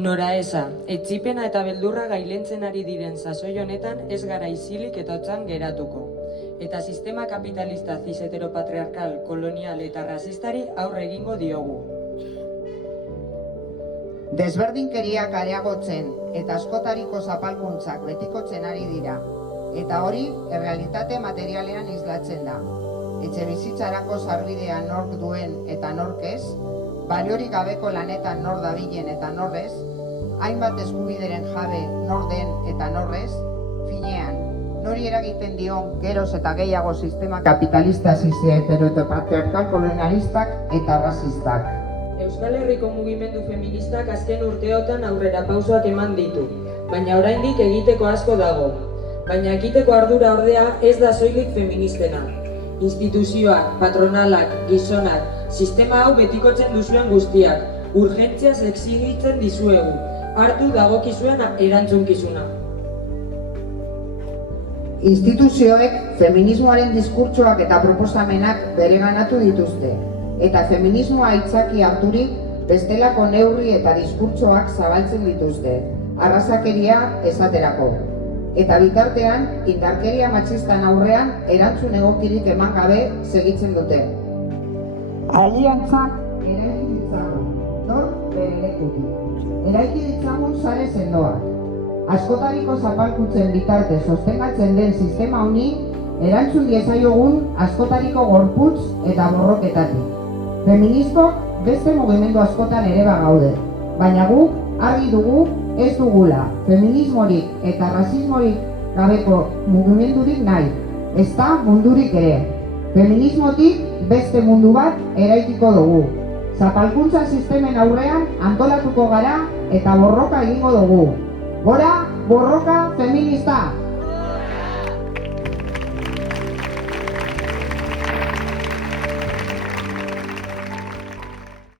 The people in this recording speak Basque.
Nora eza, etsipena eta beldurra gailentzen ari diren sasoi honetan ez gara isilik eta hotzan geratuko. Eta sistema kapitalista cis-heteropatriarkal, kolonial eta rasistari aurre egingo diogu. Desberdinkeriak areagotzen eta askotariko zapalkuntzak betikotzen ari dira. Eta hori, errealitate materialean islatzen da. Etxebizitzarako sarbidea nork duen eta nork ez, baliorik gabeko lanetan nor dabilen eta nor ez, hainbat eskubideren jabe nor den eta nor ez, finean, nori eragiten dion geroz eta gehiago sistema kapitalista cis-heteropatriarkal kolonialistak eta rasistak. Euskal Herriko mugimendu feministak azken urteotan aurrera pausoak eman ditu, baina oraindik egiteko asko dago. Baina egiteko ardura ordea ez da soilik feministena. Instituzioak, patronalak, gizonak, sistema hau betikotzen duzuen guztiak, urgentziaz exigitzen dizuegu, hartu dagokizuen erantzunkizuna. Instituzioek feminismoaren diskurtsoak eta proposamenak bereganatu dituzte, eta feminismoa aitzaki harturik bestelako neurri eta diskurtsoak zabaltzen dituzte, arrazakeria esaterako. Eta bitartean, indarkeria matxistan aurrean erantzun egokirik eman gabe segitzen dute. Aliantzak eraiki ditzagun, nor bere lekutik. Eraiki ditzagun sare sendoak. Askotariko zapalkuntzen bitarte sostengatzen den sistema honi erantzun diezaiogun askotariko gorputz eta borroketatik. Feministok beste mugimendu askotan ere bagaude, baina guk argi dugu ez dugula feminismorik eta rasismorik gabeko mugimendurik nahi, ezta mundurik ere. Feminismotik beste mundu bat eraikiko dugu. Zapalkuntza sistemen aurrean antolatuko gara eta borroka egingo dugu. Gora, borroka feminista!